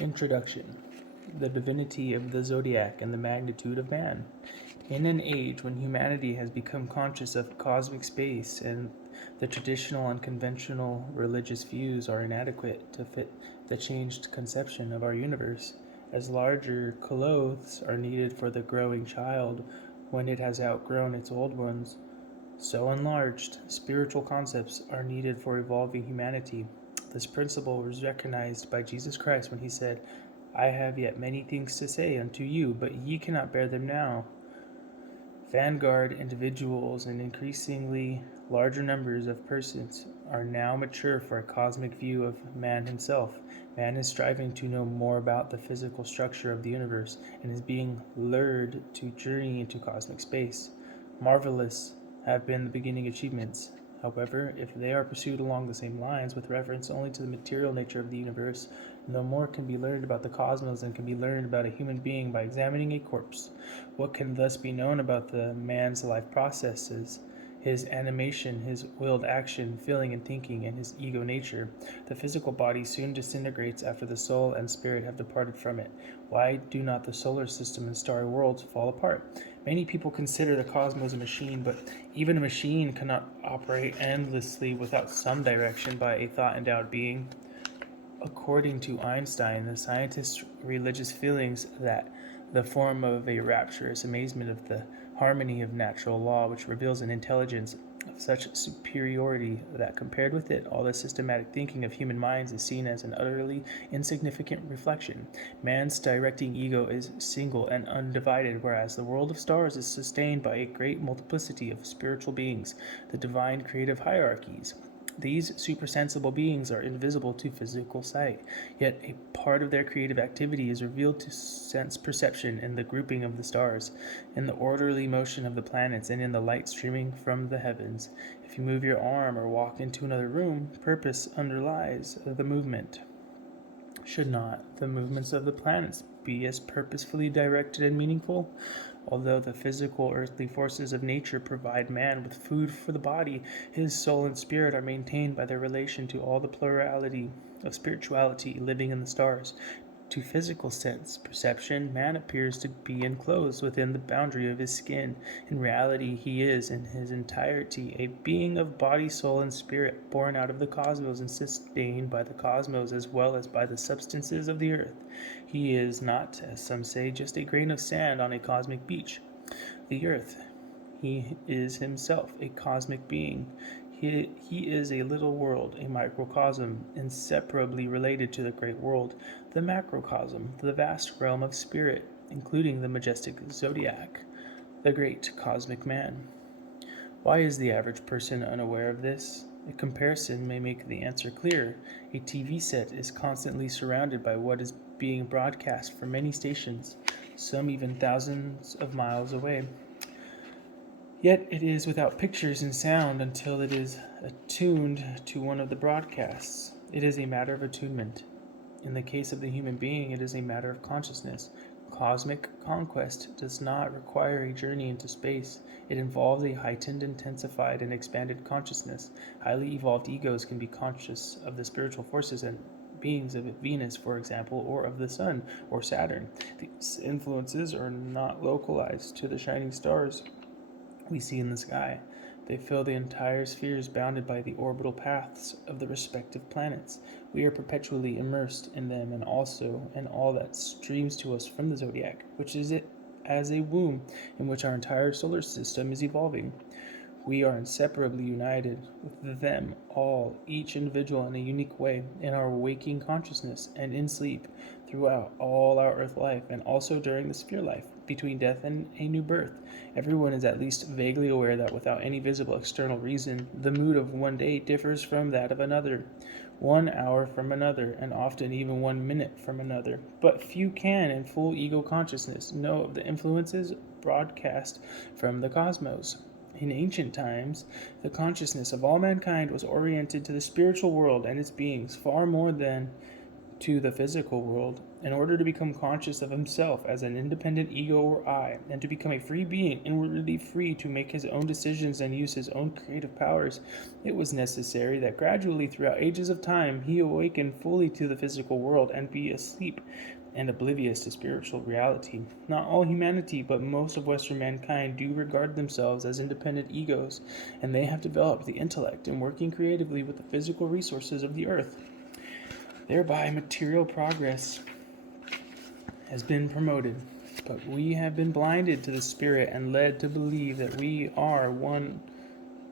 Introduction. The divinity of the Zodiac and the magnitude of man. In an age when humanity has become conscious of cosmic space and the traditional and conventional religious views are inadequate to fit the changed conception of our universe, as larger clothes are needed for the growing child when it has outgrown its old ones, so enlarged spiritual concepts are needed for evolving humanity. This principle was recognized by Jesus Christ when he said, I have yet many things to say unto you, but ye cannot bear them now. Vanguard individuals and increasingly larger numbers of persons are now mature for a cosmic view of man himself. Man is striving to know more about the physical structure of the universe and is being lured to journey into cosmic space. Marvelous have been the beginning achievements. However, if they are pursued along the same lines with reference only to the material nature of the universe, no more can be learned about the cosmos than can be learned about a human being by examining a corpse. What can thus be known about the man's life processes, his animation, his willed action, feeling and thinking, and his ego nature? The physical body soon disintegrates after the soul and spirit have departed from it. Why do not the solar system and starry worlds fall apart? Many people consider the cosmos a machine, but even a machine cannot operate endlessly without some direction by a thought-endowed being. According to Einstein, the scientist's religious feelings that the form of a rapturous amazement of the harmony of natural law, which reveals an intelligence of such superiority that compared with it, all the systematic thinking of human minds is seen as an utterly insignificant reflection. Man's directing ego is single and undivided, whereas the world of stars is sustained by a great multiplicity of spiritual beings, the divine creative hierarchies. These supersensible beings are invisible to physical sight, yet a part of their creative activity is revealed to sense perception in the grouping of the stars, in the orderly motion of the planets, and in the light streaming from the heavens. If you move your arm or walk into another room, purpose underlies the movement. Should not the movements of the planets be as purposefully directed and meaningful? Although the physical earthly forces of nature provide man with food for the body, his soul and spirit are maintained by their relation to all the plurality of spirituality living in the stars. To physical sense perception, man appears to be enclosed within the boundary of his skin. In reality, he is, in his entirety, a being of body, soul, and spirit, born out of the cosmos and sustained by the cosmos as well as by the substances of the earth. He is not, as some say, just a grain of sand on a cosmic beach. The earth, he is himself a cosmic being. He is a little world, a microcosm, inseparably related to the great world, the macrocosm, the vast realm of spirit, including the majestic Zodiac, the great cosmic man. Why is the average person unaware of this? A comparison may make the answer clear. A TV set is constantly surrounded by what is being broadcast from many stations, some even thousands of miles away. Yet it is without pictures and sound until it is attuned to one of the broadcasts. It is a matter of attunement. In the case of the human being, it is a matter of consciousness. Cosmic conquest does not require a journey into space. It involves a heightened, intensified, and expanded consciousness. Highly evolved egos can be conscious of the spiritual forces and beings of Venus, for example, or of the Sun or Saturn. These influences are not localized to the shining stars we see in the sky. They fill the entire spheres bounded by the orbital paths of the respective planets. We are perpetually immersed in them and also in all that streams to us from the zodiac, which is it as a womb in which our entire solar system is evolving. We are inseparably united with them all, each individual in a unique way, in our waking consciousness and in sleep, throughout all our earth life, and also during the sphere life, between death and a new birth. Everyone is at least vaguely aware that without any visible external reason, the mood of one day differs from that of another, 1 hour from another, and often even 1 minute from another. But few can, in full ego consciousness, know of the influences broadcast from the cosmos. In ancient times, the consciousness of all mankind was oriented to the spiritual world and its beings far more than to the physical world in order to become conscious of himself as an independent ego or I, and to become a free being, inwardly free to make his own decisions and use his own creative powers, it was necessary that gradually throughout ages of time he awaken fully to the physical world and be asleep and oblivious to spiritual reality. Not all humanity, but most of Western mankind do regard themselves as independent egos, and they have developed the intellect in working creatively with the physical resources of the earth. Thereby, material progress has been promoted, but we have been blinded to the spirit and led to believe that we are one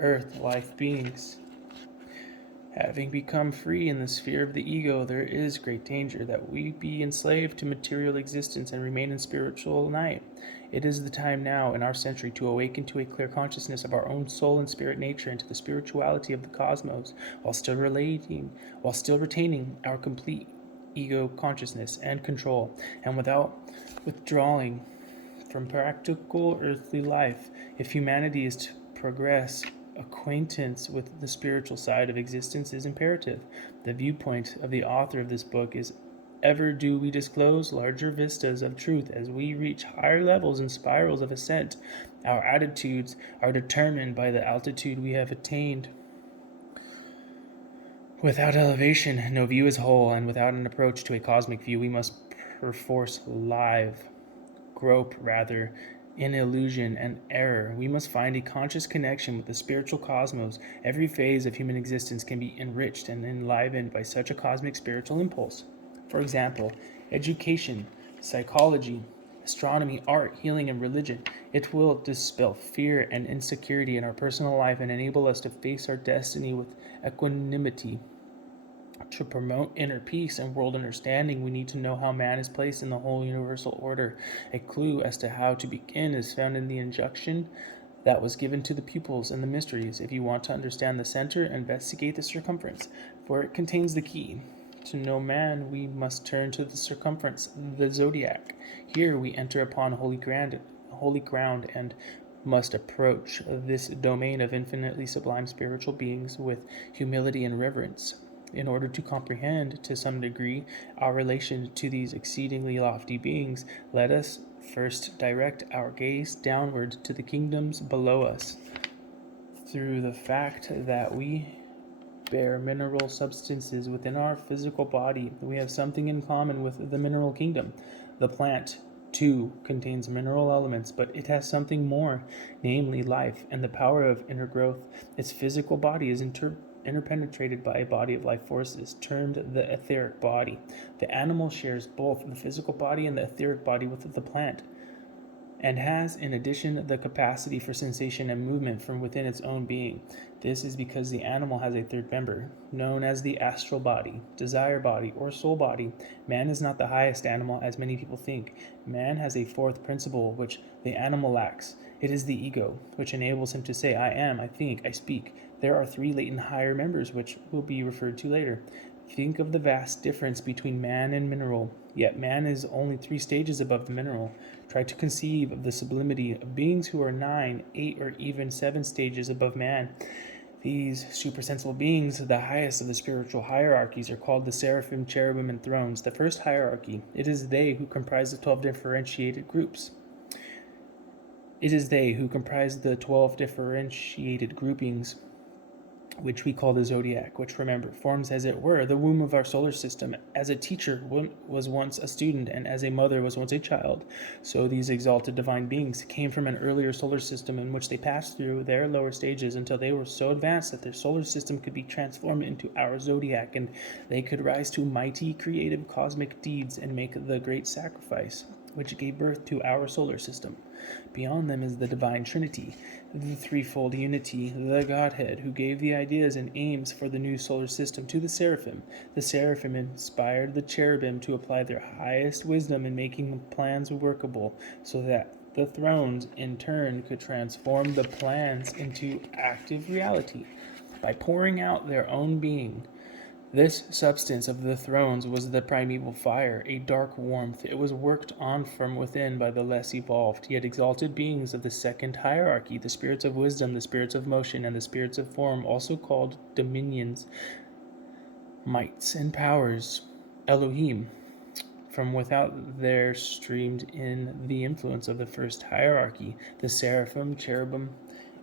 earth life beings. Having become free in the sphere of the ego, there is great danger that we be enslaved to material existence and remain in spiritual night. It is the time now in our century to awaken to a clear consciousness of our own soul and spirit nature and to the spirituality of the cosmos, while still retaining our complete ego consciousness and control, and without withdrawing from practical earthly life. If humanity is to progress, acquaintance with the spiritual side of existence is imperative. The viewpoint of the author of this book is ever do we disclose larger vistas of truth as we reach higher levels and spirals of ascent. Our attitudes are determined by the altitude we have attained. Without elevation, no view is whole, and without an approach to a cosmic view, we must perforce grope rather, in illusion and error. We must find a conscious connection with the spiritual cosmos. Every phase of human existence can be enriched and enlivened by such a cosmic spiritual impulse. For example, education, psychology, astronomy, art, healing, and religion. It will dispel fear and insecurity in our personal life and enable us to face our destiny with equanimity. To promote inner peace and world understanding, we need to know how man is placed in the whole universal order. A clue as to how to begin is found in the injunction that was given to the pupils in the mysteries. If you want to understand the center, investigate the circumference, for it contains the key. To know man, we must turn to the circumference, the Zodiac. Here we enter upon holy ground and must approach this domain of infinitely sublime spiritual beings with humility and reverence. In order to comprehend, to some degree, our relation to these exceedingly lofty beings, let us first direct our gaze downward to the kingdoms below us. Through the fact that we bear mineral substances within our physical body, we have something in common with the mineral kingdom. The plant, too, contains mineral elements, but it has something more, namely life and the power of inner growth. Its physical body is interpenetrated by a body of life forces, termed the etheric body. The animal shares both the physical body and the etheric body with the plant, and has in addition the capacity for sensation and movement from within its own being. This is because the animal has a third member, known as the astral body, desire body, or soul body. Man is not the highest animal, as many people think. Man has a fourth principle, which the animal lacks. It is the ego, which enables him to say, I am, I think, I speak. There are three latent higher members, which will be referred to later. Think of the vast difference between man and mineral, yet man is only 3 stages above the mineral. Try to conceive of the sublimity of beings who are 9, 8, or even 7 stages above man. These supersensible beings, the highest of the spiritual hierarchies, are called the seraphim, cherubim, and thrones. The first hierarchy, it is they who comprise the 12 differentiated groups. It is they who comprise the 12 differentiated groupings, which we call the Zodiac, which, remember, forms, as it were, the womb of our solar system. As a teacher was once a student, and as a mother was once a child, so these exalted divine beings came from an earlier solar system in which they passed through their lower stages until they were so advanced that their solar system could be transformed into our Zodiac, and they could rise to mighty creative cosmic deeds and make the great sacrifice, which gave birth to our solar system. Beyond them is the Divine Trinity, the threefold unity, the Godhead, who gave the ideas and aims for the new solar system to the seraphim. The seraphim inspired the cherubim to apply their highest wisdom in making the plans workable, so that the thrones, in turn, could transform the plans into active reality by pouring out their own being. This substance of the thrones was the primeval fire, a dark warmth. It was worked on from within by the less evolved, yet exalted beings of the second hierarchy, the spirits of wisdom, the spirits of motion, and the spirits of form, also called dominions, mights, and powers. Elohim. From without there streamed in the influence of the first hierarchy, the seraphim, cherubim,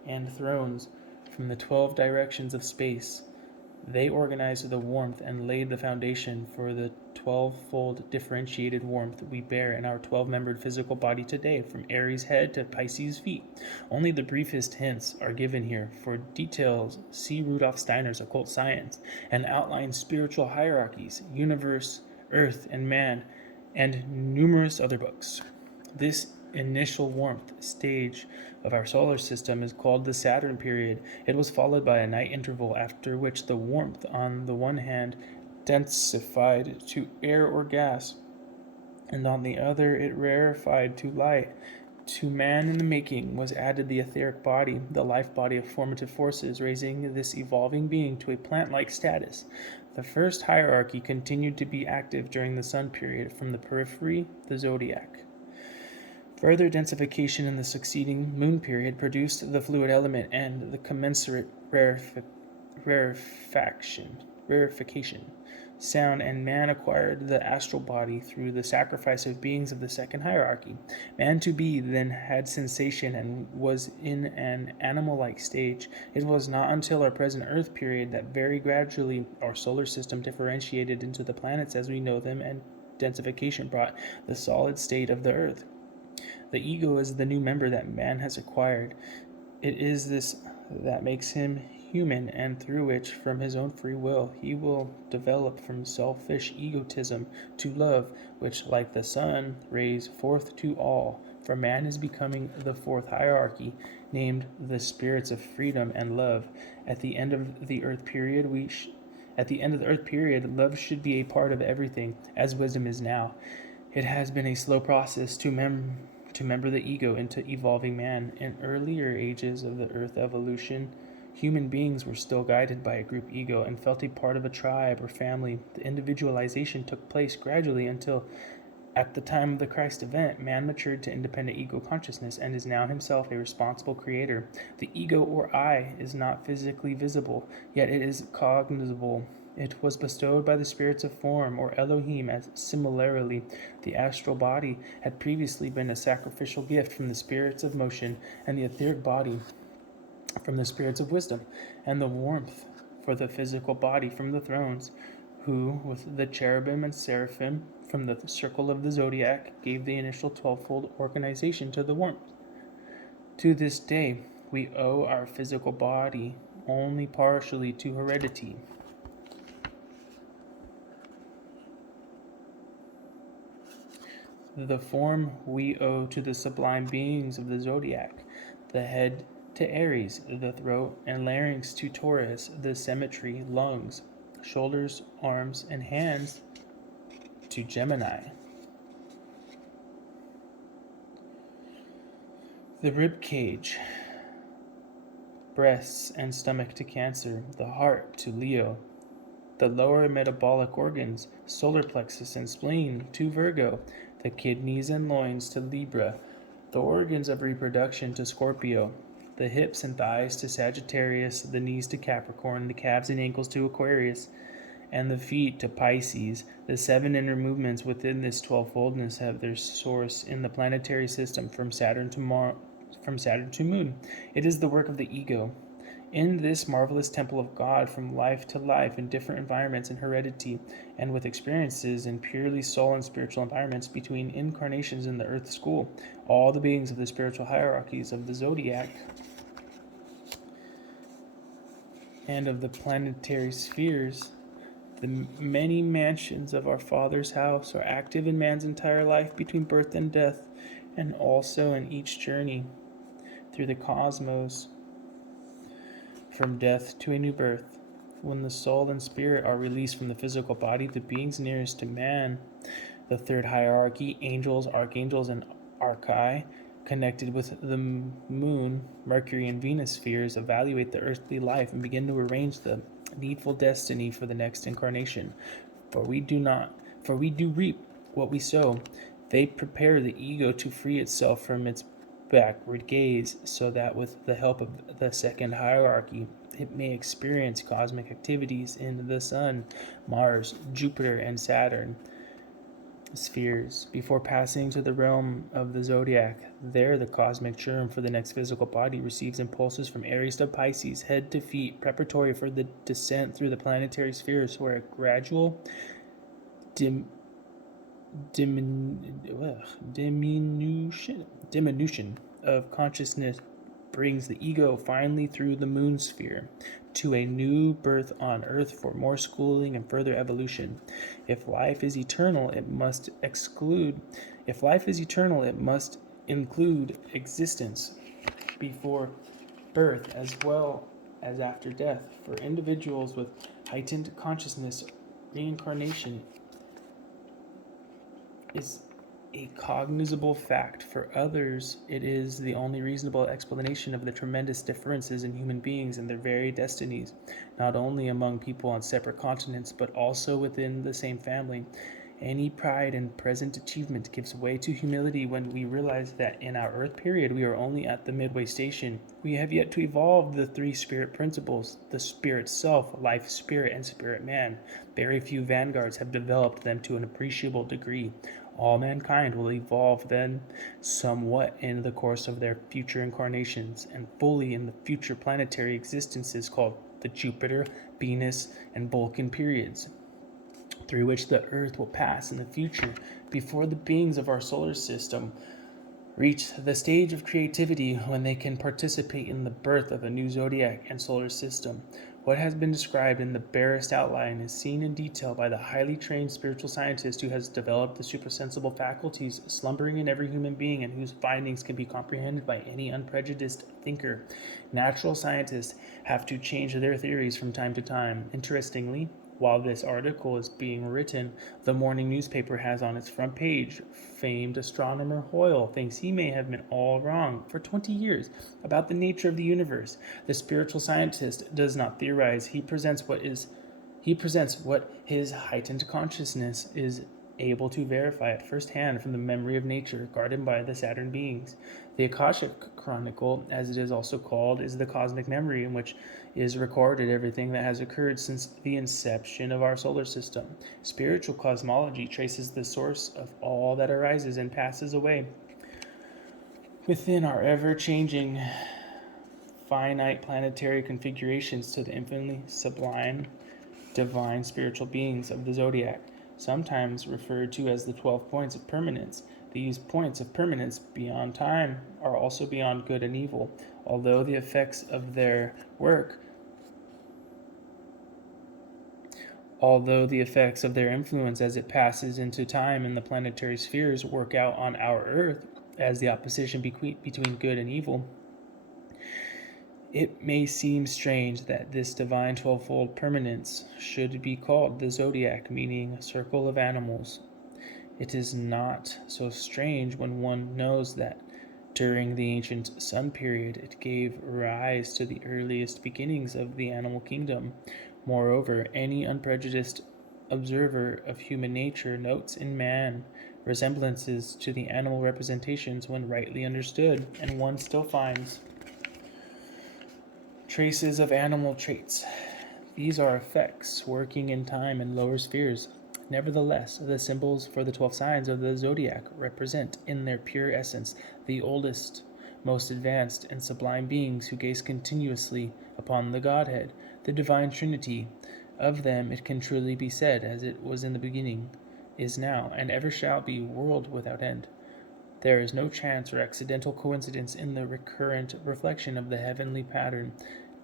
and thrones, from the 12 directions of space. They organized the warmth and laid the foundation for the 12-fold differentiated warmth we bear in our 12-membered physical body today, from Aries head to Pisces feet. Only the briefest hints are given here. For details, see Rudolf Steiner's Occult Science, and outline spiritual hierarchies, universe, earth, and man, and numerous other books. This initial warmth stage of our solar system is called the Saturn period. It was followed by a night interval, after which the warmth on the one hand densified to air or gas, and on the other it rarefied to light. To man in the making was added the etheric body, the life body of formative forces, raising this evolving being to a plant-like status. The first hierarchy continued to be active during the sun period, from the periphery, the Zodiac. Further densification in the succeeding moon period produced the fluid element and the commensurate rarefaction. Sound, and man acquired the astral body through the sacrifice of beings of the second hierarchy. Man to be then had sensation and was in an animal-like stage. It was not until our present Earth period that very gradually our solar system differentiated into the planets as we know them, and densification brought the solid state of the Earth. The ego is the new member that man has acquired. It is this that makes him human, and through which, from his own free will, he will develop from selfish egotism to love, which, like the sun, rays forth to all. For man is becoming the fourth hierarchy, named the spirits of freedom and love. At the end of the Earth period, love should be a part of everything, as wisdom is now. It has been a slow process to member the ego into evolving man. In earlier ages of the Earth evolution, human beings were still guided by a group ego and felt a part of a tribe or family. The individualization took place gradually until, at the time of the Christ event, man matured to independent ego consciousness and is now himself a responsible creator. The ego, or I, is not physically visible, yet it is cognizable. It was bestowed by the spirits of form, or Elohim, as similarly the astral body had previously been a sacrificial gift from the spirits of motion, and the etheric body from the spirits of wisdom, and the warmth for the physical body from the thrones, who, with the cherubim and seraphim from the circle of the Zodiac, gave the initial 12-fold organization to the warmth. To this day, we owe our physical body only partially to heredity. The form we owe to the sublime beings of the Zodiac, the head to Aries, the throat and larynx to Taurus, the symmetry, lungs, shoulders, arms, and hands to Gemini. The rib cage, breasts and stomach to Cancer, the heart to Leo, the lower metabolic organs, solar plexus and spleen to Virgo, the kidneys and loins to Libra, the organs of reproduction to Scorpio, the hips and thighs to Sagittarius, the knees to Capricorn, the calves and ankles to Aquarius, and the feet to Pisces. The 7 inner movements within this 12-foldness have their source in the planetary system from Saturn to Moon. It is the work of the ego. In this marvelous temple of God, from life to life, in different environments and heredity, and with experiences in purely soul and spiritual environments between incarnations in the Earth School, all the beings of the spiritual hierarchies of the Zodiac and of the planetary spheres, the many mansions of our Father's house, are active in man's entire life between birth and death, and also in each journey through the cosmos, from death to a new birth. When the soul and spirit are released from the physical body, the beings nearest to man, the third hierarchy, angels, archangels, and archai, connected with the moon, Mercury, and Venus spheres, evaluate the earthly life and begin to arrange the needful destiny for the next incarnation. For we do reap what we sow. They prepare the ego to free itself from its backward gaze, so that with the help of the second hierarchy, it may experience cosmic activities in the Sun, Mars, Jupiter, and Saturn spheres before passing to the realm of the zodiac. There, the cosmic germ for the next physical body receives impulses from Aries to Pisces, head to feet, preparatory for the descent through the planetary spheres, where a gradual diminution of consciousness brings the ego finally through the moon sphere to a new birth on Earth for more schooling and further evolution. If life is eternal, it must include existence before birth as well as after death. For individuals with heightened consciousness, reincarnation is a cognizable fact. For others, it is the only reasonable explanation of the tremendous differences in human beings and their varied destinies, not only among people on separate continents, but also within the same family. Any pride in present achievement gives way to humility when we realize that in our Earth period we are only at the midway station. We have yet to evolve the three spirit principles, the spirit self, life spirit, and spirit man. Very few vanguards have developed them to an appreciable degree. All mankind will evolve then somewhat in the course of their future incarnations, and fully in the future planetary existences called the Jupiter, Venus, and Vulcan periods, through which the Earth will pass in the future before the beings of our solar system reach the stage of creativity when they can participate in the birth of a new zodiac and solar system. What has been described in the barest outline is seen in detail by the highly trained spiritual scientist who has developed the suprasensible faculties slumbering in every human being and whose findings can be comprehended by any unprejudiced thinker. Natural scientists have to change their theories from time to time. Interestingly, while this article is being written, the morning newspaper has on its front page, famed astronomer Hoyle thinks he may have been all wrong for 20 years about the nature of the universe. The spiritual scientist does not theorize. He presents what his heightened consciousness is able to verify at first hand from the memory of nature guarded by the Saturn beings. The Akashic Chronicle, as it is also called, is the cosmic memory in which is recorded everything that has occurred since the inception of our solar system. Spiritual cosmology traces the source of all that arises and passes away within our ever-changing finite planetary configurations to the infinitely sublime divine spiritual beings of the zodiac, sometimes referred to as the 12 points of permanence. These points of permanence beyond time are also beyond good and evil, although the effects of their influence as it passes into time in the planetary spheres work out on our Earth as the opposition between good and evil. It may seem strange that this divine 12-fold permanence should be called the Zodiac, meaning a circle of animals. It is not so strange when one knows that during the ancient Sun period it gave rise to the earliest beginnings of the animal kingdom. Moreover, any unprejudiced observer of human nature notes in man resemblances to the animal representations when rightly understood, and one still finds traces of animal traits. These are effects working in time in lower spheres. Nevertheless, the symbols for the 12 signs of the zodiac represent, in their pure essence, the oldest, most advanced, and sublime beings who gaze continuously upon the Godhead, the divine Trinity. Of them it can truly be said, as it was in the beginning, is now, and ever shall be, world without end. There is no chance or accidental coincidence in the recurrent reflection of the heavenly pattern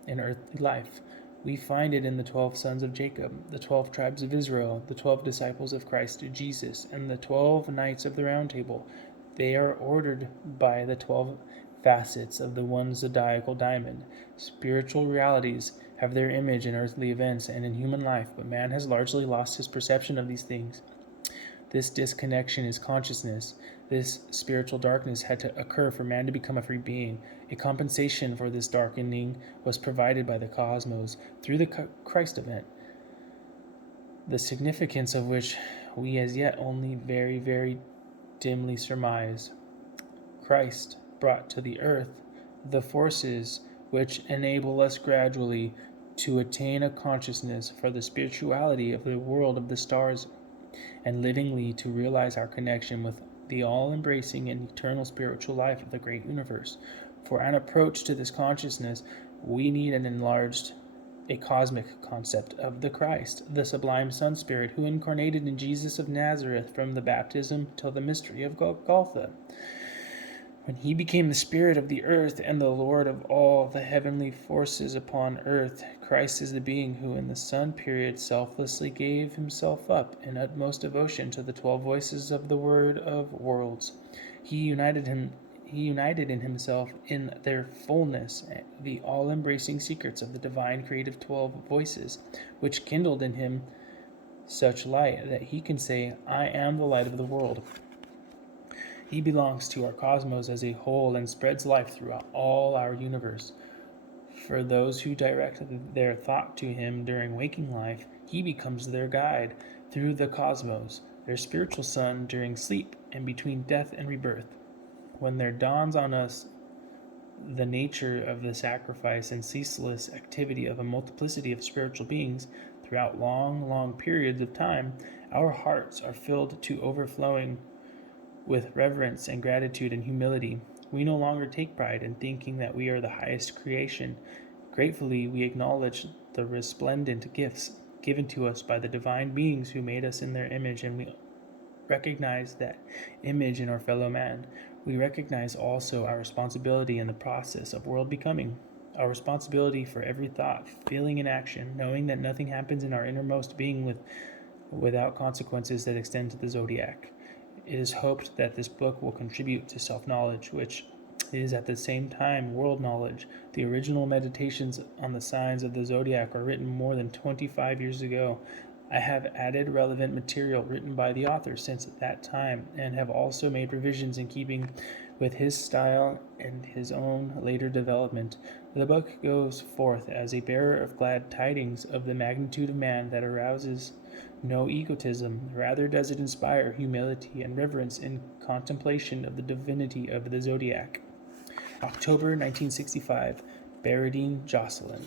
in earthly life. We find it in the 12 sons of Jacob, the 12 tribes of Israel, the 12 disciples of Christ Jesus, and the 12 knights of the Round Table. They are ordered by the 12 facets of the one zodiacal diamond. Spiritual realities have their image in earthly events and in human life, but man has largely lost his perception of these things. This disconnection is consciousness. This spiritual darkness had to occur for man to become a free being. A compensation for this darkening was provided by the cosmos through the Christ event, the significance of which we as yet only very, very dimly surmise. Christ brought to the earth the forces which enable us gradually to attain a consciousness for the spirituality of the world of the stars, and livingly to realize our connection with the all-embracing and eternal spiritual life of the great universe. For an approach to this consciousness, we need an enlarged, a cosmic concept of the Christ, the sublime Sun Spirit, who incarnated in Jesus of Nazareth from the baptism till the mystery of Golgotha. When he became the spirit of the earth and the Lord of all the heavenly forces upon earth, Christ is the being who in the Sun period selflessly gave himself up in utmost devotion to the 12 voices of the Word of worlds. He united in himself in their fullness the all-embracing secrets of the divine creative 12 voices, which kindled in him such light that he can say, I am the light of the world. He belongs to our cosmos as a whole and spreads life throughout all our universe. For those who direct their thought to him during waking life, he becomes their guide through the cosmos, their spiritual sun during sleep and between death and rebirth. When there dawns on us the nature of the sacrifice and ceaseless activity of a multiplicity of spiritual beings throughout long, long periods of time, our hearts are filled to overflowing with reverence and gratitude and humility. We no longer take pride in thinking that we are the highest creation. Gratefully, we acknowledge the resplendent gifts given to us by the divine beings who made us in their image, and we recognize that image in our fellow man. We recognize also our responsibility in the process of world becoming, our responsibility for every thought, feeling, and action, knowing that nothing happens in our innermost being without consequences that extend to the Zodiac. It is hoped that this book will contribute to self-knowledge, which is at the same time world knowledge. The original meditations on the signs of the Zodiac are written more than 25 years ago. I have added relevant material written by the author since that time, and have also made revisions in keeping with his style and his own later development. The book goes forth as a bearer of glad tidings of the magnitude of man that arouses no egotism, rather does it inspire humility and reverence in contemplation of the divinity of the Zodiac. October 1965, Baradine, Jocelyn.